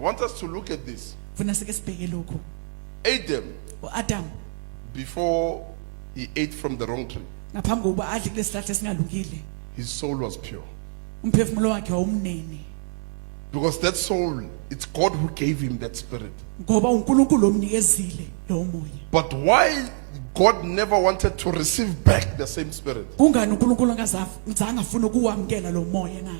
I want us to look at this. Funa sike sibheke lokho. Adam, before he ate from the wrong tree, Ngaphambi kokuba adle kulesihlahla esingalungile, his soul was pure. umphefumulo wakhe wawumnene. Because that soul, it's God who gave him that spirit. Ngoba uNkulunkulu omnikezile lo moya. But why God never wanted to receive back the same spirit? Kungani uNkulunkulu ngazange afuna ukuwamkela lo moya na?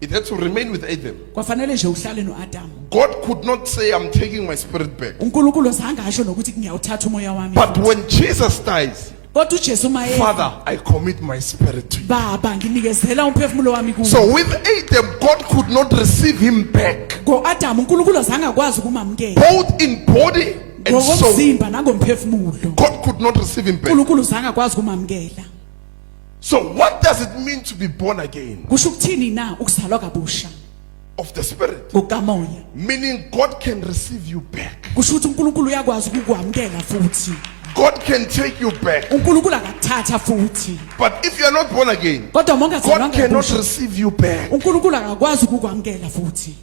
It had to remain with Adam. Kwafanele nje uhlale noAdam. God could not say, I'm taking my spirit back. uNkulunkulu zange asho nokuthi ngiyawuthatha umoya wami. But when Jesus dies, Kodwa uJesu maye Father, I commit my spirit to you. Baba nginikezela umphefumulo wami kuwe. So with Adam, God could not receive him back, ngoAdam uNkulunkulu zange akwazi ukumamkela. both in body and soul. Ngomzimba nangomphefumulo. God could not receive him back. uNkulunkulu zange akwazi ukumamkela. So what does it mean to be born again Kusho ukuthini na ukuzalwa kabusha of the spirit? ngokamoya? Meaning God can receive you back. Kusho ukuthi uNkulunkulu uyakwazi ukukwamkela futhi. God can take you back. uNkulunkulu akathatha futhi. But if you are not born again, Kodwa mongazalwa God cannot kabusha, receive you back. uNkulunkulu akakwazi ukukwamkela futhi.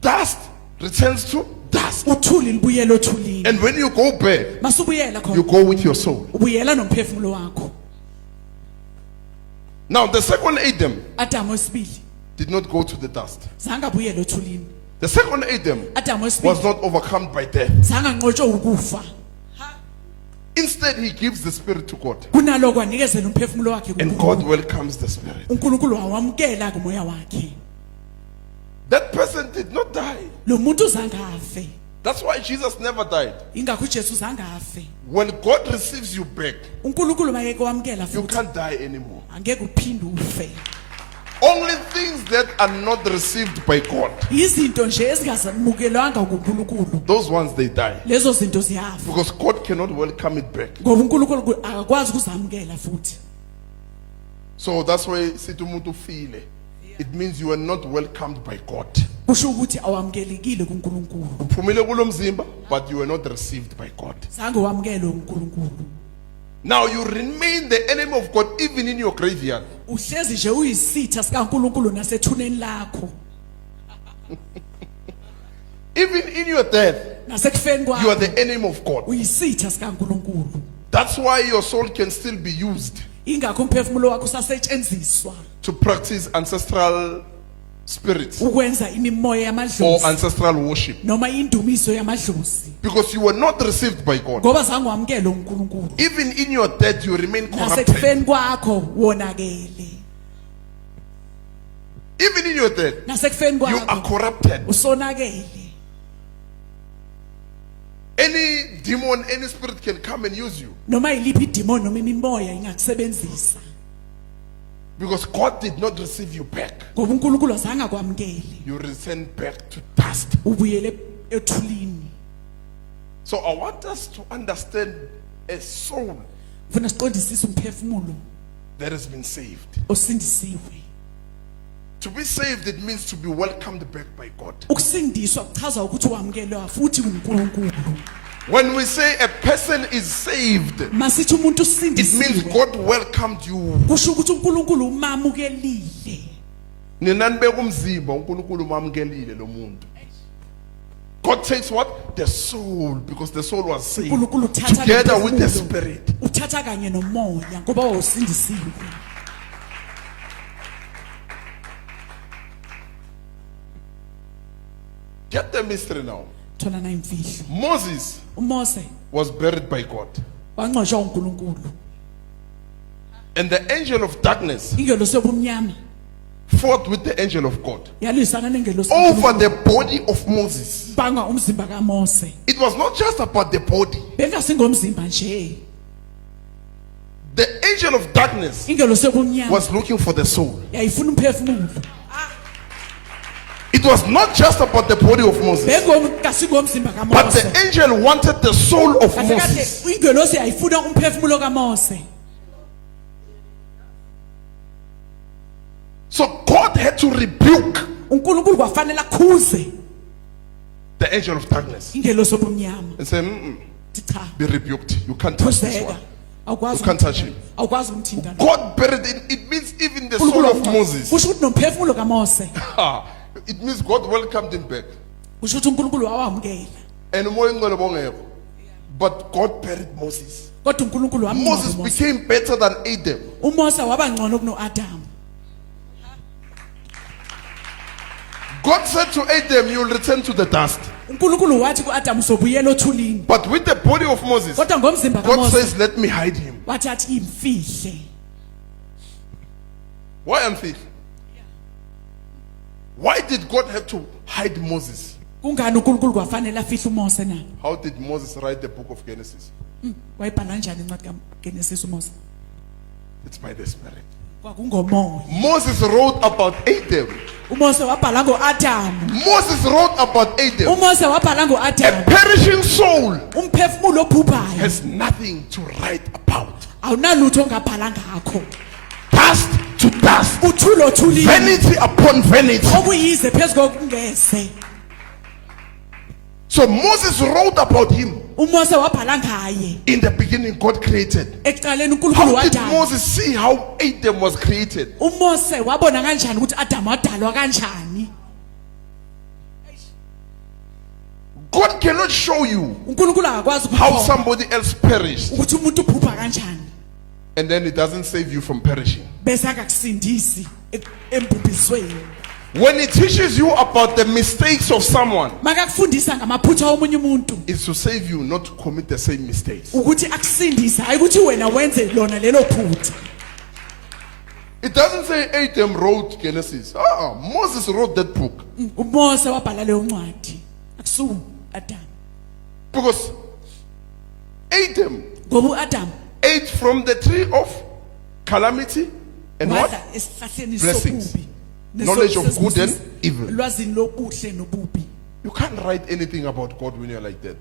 Dust returns to dust. Uthuli libuyela othulini. And when you go back, Masubuyela you khona. go with your soul. Ubuyela nomphefumulo wakho. Now the second Adam Adam wesibili did not go to the dust. zange abuyele othulini. The second Adam Adam was wesibili not overcome by death. zange anqotshwe ukufa. Instead, he gives the spirit to God. Kunaloko anikezela umphefumulo wakhe And God kuNkulunkulu. welcomes the spirit. uNkulunkulu awamkela kumoya wakhe. That person did not die. Lo muntu zange afe. That's why Jesus never died. Ingakho uJesu zange afe. When God receives you back, uNkulunkulu mayeke wamkela you futhi can't die anymore. angeke uphinde ufe. Only things that are not received by God, Izinto nje ezingazamukelwanga kuNkulunkulu, those ones they die. lezo zinto ziyafa. Because God cannot welcome it back. Ngoba uNkulunkulu akakwazi ukuzamukela futhi. So that's why sithi umuntu ufile. It means you are not welcomed by God. Kusho ukuthi awamukelekile kuNkulunkulu. Uphumile kulo mzimba, but you are not received by God. Zange wamukele uNkulunkulu. Now you remain the enemy of God even in your graveyard. Uhlezi nje uyisitha sikaNkulunkulu nasethuneni lakho. Even in your death, Nasekufeni you are kwakho the enemy of God. uyisitha sikaNkulunkulu. That's why your soul can still be used Ingakho umphefumulo wakho usasetshenziswa to practice ancestral spirits ukwenza imimoya or yamadlozi ancestral worship. noma indumiso yamadlozi. Because you were not received by God. Ngoba zange wamukele uNkulunkulu. Even in your death, you remain corrupted. Nasekufeni kwakho wonakele. Even in your death, Nasekufeni you are kwakho corrupted. usonakele. Any demon, any spirit can come and use you. Noma yiliphi idemon noma imimoya ingakusebenzisa. Because God did not receive you back. Ngoba uNkulunkulu azange akwamukele. You return back to dust. Ubuyele ethulini. So I want us to understand a soul Ufuna siqondisise umphefumulo that has been saved. osindisiwe. To be saved, it means to be welcomed back by God. Ukusindiswa kuchaza ukuthi wamukelwa futhi uNkulunkulu. When we say a person is saved, Masithi umuntu it means usindisiwe. God welcomed you. Kusho ukuthi uNkulunkulu umamukelile. Ninani bekumzimba uNkulunkulu umamkelile lo muntu. God takes what? The soul, because the soul was saved uNkulunkulu uthatha together with the umphefumulo, spirit. uthatha kanye nomoya ngoba wawusindisiwe. Get the mystery now. Thola na imfihlo. Moses uMose was buried by God. wangcwatshwa uNkulunkulu. And the angel of darkness Ingelosi yobumnyama fought with the angel of God yalwisana nengelosi over kaNkulunkulu. the body of Moses. Banga umzimba kaMose. It was not just about the body. Bengasingomzimba nje. The angel of darkness Ingelosi yobumnyama was looking for the soul. yayifuna umphefumulo. It was not just about the body of Moses, Bengasingomzimba but kaMose. the angel wanted the soul of Kahle Moses. kahle ingelosi yayifuna umphefumulo kaMose. So God had to rebuke uNkulunkulu kwafanele akhuze the angel of darkness ingelosi yobumnyama. and say, Cha. be rebuked. You can't touch this Khuzeka. one. Awukwazi You can't touch him. awukwazi umthinta. God buried it. It means even the soul of Moses. Kusho ukuthi nomphefumulo kaMose. Ah, It means God welcomed him back. kusho ukuthi uNkulunkulu wawamukela And umoya engcwele bongekho. But God buried Moses. kodwa uNkulunkulu Moses wamngcwaba became better than Adam. uMose waba ngcono kunoAdam. God said to Adam, you will return to the dust. uNkulunkulu wathi kuAdam uzobuyela othulini But with the body of Moses, kodwa ngomzimba God kaMose says, let me hide him. wathi athi imfihle. Why unfaith? Why did God have to hide Moses? Kungani uNkulunkulu kwafanele afihle uMose na? How did Moses write the book of Genesis? Wayibhala kanjani incwadi kaGenesis uMose? It's by the Spirit. Kwakungomoya. Moses wrote about Adam. uMose wabhala ngoAdam. Moses wrote about Adam. uMose wabhala A ngoAdam. perishing soul Umphefumulo obhubhayo has nothing to write about. awunalutho ongabhala ngakho. Dust to dust. Uthulo thulini Vanity upon vanity. obuyize phezulu kokungeze. So Moses wrote about him. uMose wabhala ngaye. In the beginning, God created. Ekuqaleni uNkulunkulu How did wadala. Moses see how Adam was created? uMose wabona kanjani ukuthi Adam wadalwa kanjani? God cannot show you uNkulunkulu akakwazi how ukukhomba somebody else perished ukuthi umuntu ubhubha kanjani and then it doesn't save you from perishing. bese akakusindisi embhubhisweni. When it teaches you about the mistakes of someone, Makakufundisa ngamaphutha omunye umuntu it's to save you not to commit the same mistakes. ukuthi akusindise hayi ukuthi wena wenze lona lelo phutha. It doesn't say Adam wrote Genesis. Moses wrote that book. uMose wabhala leyo ncwadi akusu Adam. Because Adam Ngoba uAdam ate from the tree of calamity and wadla what? esihlahleni Blessings. sobubi. Knowledge of good and evil. Lwazini lobuhle nobubi. You can't write anything about God when you're like that.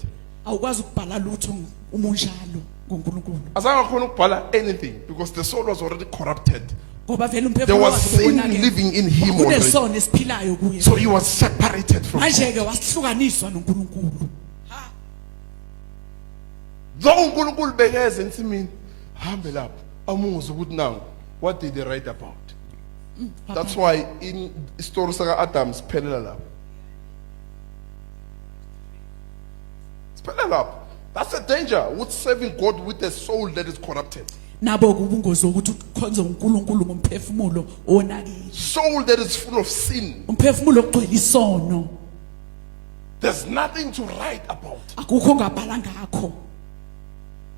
Awukwazi ukubhala lutho umunjalo ngoNkulunkulu. Azangakhona ukubhala anything because the soul was already corrupted. Ngoba vele There umphefumulo was wakhe sin ubonakele. living in him already. Kunesono esiphilayo kuye. So he was separated from God. Manje ke wasihlukaniswa noNkulunkulu. Though uNkulunkulu bekeze ensimini, hambe lapho amuze ukuthi nangu what did they write about? That's why in story saka Adam siphelela lapho. Siphelela lapho. That's a danger with serving God with a soul that is corrupted. Nabo kubungozi ukuthi ukhonze uNkulunkulu ngomphefumulo onakile. Soul that is full of sin. Umphefumulo ogcwele isono. There's nothing to write about. Akukho ongabhala ngakho.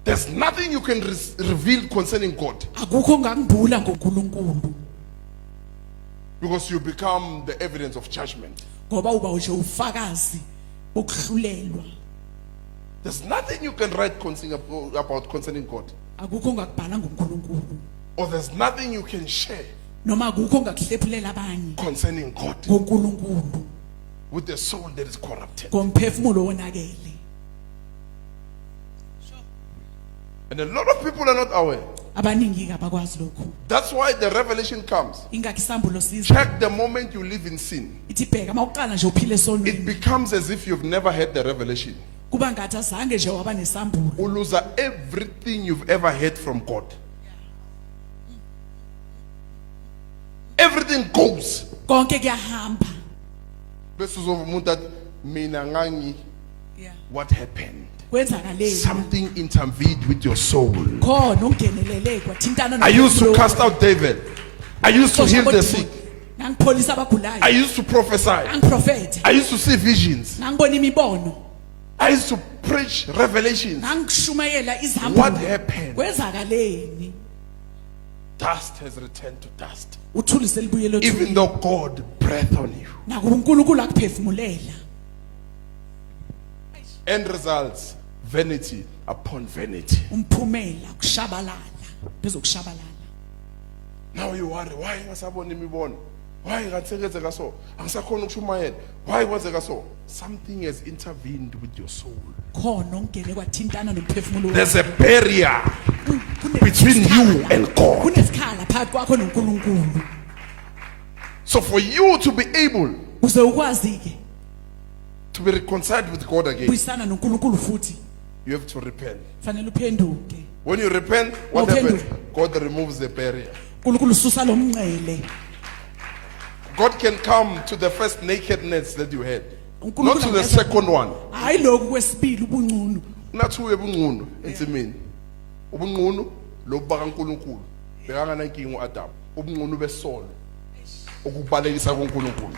There's nothing you can reveal concerning God. Akukho ongangibhula ngoNkulunkulu. Because you become the evidence of judgment. Ngoba uba nje ufakazi bokuhlulelwa. There's nothing you can write about concerning God. Akukho ongakubhala ngoNkulunkulu. Or there's nothing you can share Noma akukho ongakuhlephulela abanye concerning God ngoNkulunkulu with the soul that is corrupted. ngomphefumulo onakele. And a lot of people are not aware. Abaningi abakwazi lokho. That's why the revelation comes. Ingakho isambulo siza. Check the moment you live in sin. Ithi bheka mawuqala nje uphile It esonweni. becomes as if you've never had the revelation. Kuba ngathi azange nje waba nesambulo. You lose everything you've ever heard from God. Everything goes. Konke kuyahamba. Bese uzova umuntu athi mina ngangi Yeah. what happened? Kwenzakaleni. Something intervened with your soul. Khona ongenelele kwathintana I used to cast out David. I used to heal the sick. Ngangipholisa abagulayo. I used to prophesy. Ngangiprofetha. I used to see visions. Ngangibona imibono. I used to preach revelations. Ngangishumayela izambulo. What happened? Kwenzakaleni. Dust has returned to dust. Uthuli selibuyele Even uthuli. though God breathed on you. Nakuba uNkulunkulu akuphefumulela. End results, vanity upon vanity. Umphumela kushabalala. Bezokushabalala. Now you worry, why ngasabona imibono? Why ngathekeze so? Angisakhona ukushumayela. Why kwenzeka so? Something has intervened with your soul. Khona ongene kwathintana nomphefumulo. There's a barrier between you and God. Kunesikhala phakathi kwakho noNkulunkulu. So for you to be able Uze ukwazi ke to be reconciled with God again, uyisana noNkulunkulu futhi you have to repent. fanele uphenduke. When you repent, what Uphenduke. happens? God removes the barrier. uNkulunkulu ususa lo mngcele. God can come to the first nakedness that you had, uNkulunkulu not to the angeza- second one. hayi lokhu kwesibili ubungcunu Nathi ubungqunu ensimini. Ubungqunu lokuba kaNkulunkulu. Bekangana inkinga uAdam. Ubungqunu besolo. Ukubalekisa koNkulunkulu.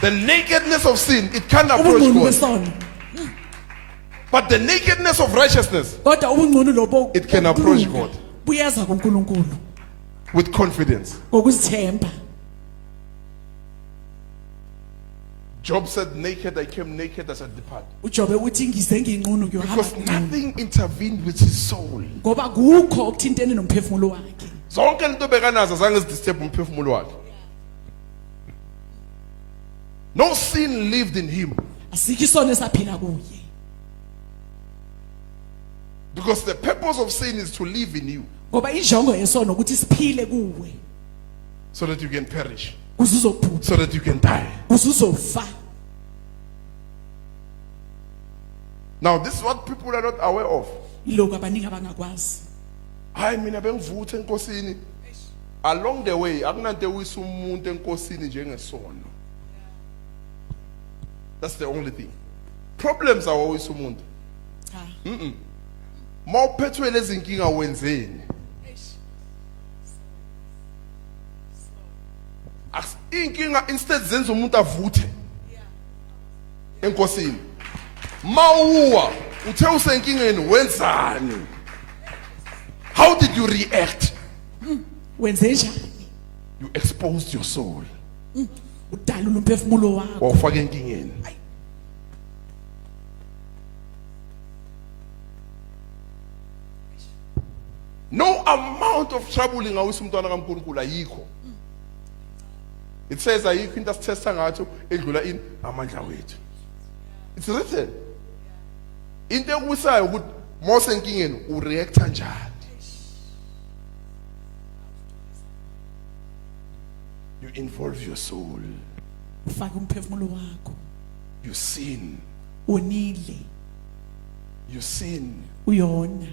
The nakedness of sin, it can't approach ubungcunu God. besono But the nakedness of righteousness, kodwa ubungcunu lobo It can approach bokulunga God. buyeza kuNkulunkulu with confidence. ngokuzithemba. Job said, naked, I came naked as I depart. uJobe uthi ngize nginqunu kuyohamba Because nginqunu nothing intervened with his soul. ngoba kukho okuthintene nomphefumulo wakhe. Zonke into bekanazo zange zidisturb umphefumulo wakhe. No sin lived in him. Asikho isono esaphila kuye Because the purpose of sin is to live in you ngoba injongo yesono ukuthi siphile kuwe so that you can perish, kuze uzobhubha so that you can die. kuze uzofa. Now, this is what people are not aware of. Ilokhu abaningi abangakwazi. Hayi mina bengivuthe enkosini. Along the way, akunante uyisa umuntu enkosini njengesono. That's the only thing. Problems are always umuntu. Cha. Mawuphethwe lezi nkinga wenzeni? Inkinga instead zenza umuntu avuthe enkosini. Mawuwa uthe usenkingeni wenzani? How did you react? Wenze njani? You exposed your soul. Udalula umphefumulo wakho. Wawufaka enkingeni. No amount of trouble ingawisa umntwana kaNkulunkulu ayikho. It says ayikho into asitesta ngathi edlula ini amandla wethu. It's written. Into ekusayo ukuthi Mose enkingeni ureacta njani? You involve your soul. Ufaka umphefumulo wakho. You sin. Unile. You sin. Uyona.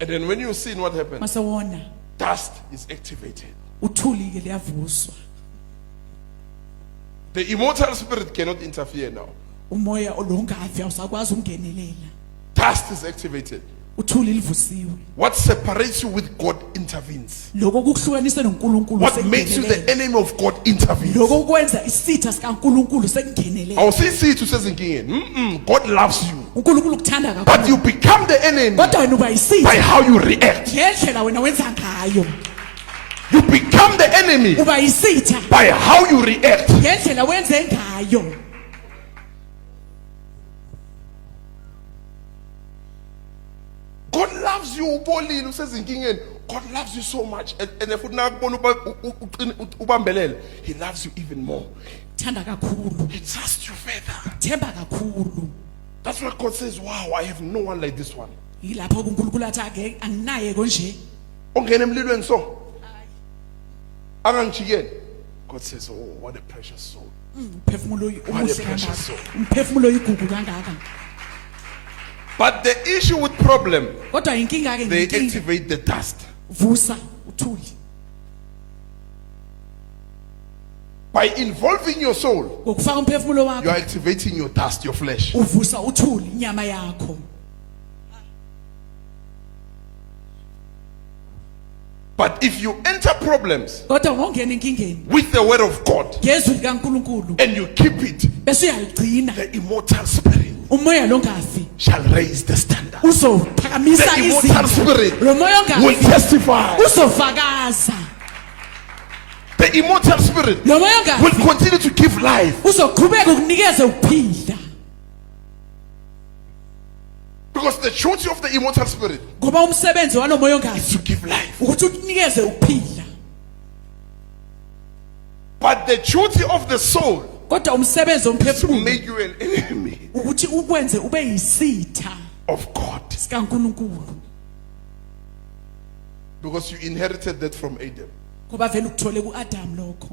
And then when you sin, what happens? Masewona. Dust is activated. Uthuli ke liyavuswa. The immortal spirit cannot interfere now. Umoya olongavi awusakwazi ukungenelela. Dust is activated. Uthuli livusiwe. What separates you with God intervenes. Lokho kukuhlukanisa noNkulunkulu What makes you the sekungenelela. enemy of God intervenes. Lokho kwenza isitha sikaNkulunkulu sekungenelela. Awusithi usezinkingeni. God loves you. uNkulunkulu ukuthanda But you kakhulu. become the enemy Kodwa wena uba by isitha how you react. ngendlela wena wenza ngayo. You become the enemy Uba isitha by how you react. ngendlela wenze ngayo. God loves you ubolile usezinkingeni. God loves you so much. And if unakubona ubambelele, he loves you even more. Thanda kakhulu. He trusts you further. Themba kakhulu. That's why God says, wow, I have no one like this one. Yilapho uNkulunkulu athi ake anginaye konje. Ongena emlilweni so. Angangijikeli. God says, oh, what a precious soul. Umphefumulo What a umuhle precious kangaka. soul. Umphefumulo igugu kangaka. But the issue with problem, Kodwa inkinga ke they nginkinga activate the dust. vusa uthuli. By involving your soul, Ngokufaka umphefumulo you wakho are activating your dust, your flesh. uvusa uthuli inyama yakho. But if you enter problems Kodwa ngongena inkingeni with the word of God ngezwi likaNkulunkulu and you keep it, bese uyaligcina the immortal spirit umoya longafi shall raise the standard. uzophakamisa The immortal izinto. spirit Lo moya will ongafi testify. uzofakaza. The immortal spirit Lo moya will ongafi continue to give life. uzoqhubeka ukunikeza ukuphila. Because the duty of the immortal spirit Ngoba umsebenzi walo moya is ongafi to give life. ukuthi unikeze ukuphila. But the duty of the soul Kodwa umsebenzi is to omphefumulo make you an enemy ukuthi ukwenze ube yisitha of God. sikaNkulunkulu. Because you inherited that from Adam. Ngoba vele ukuthole kuAdam lokho.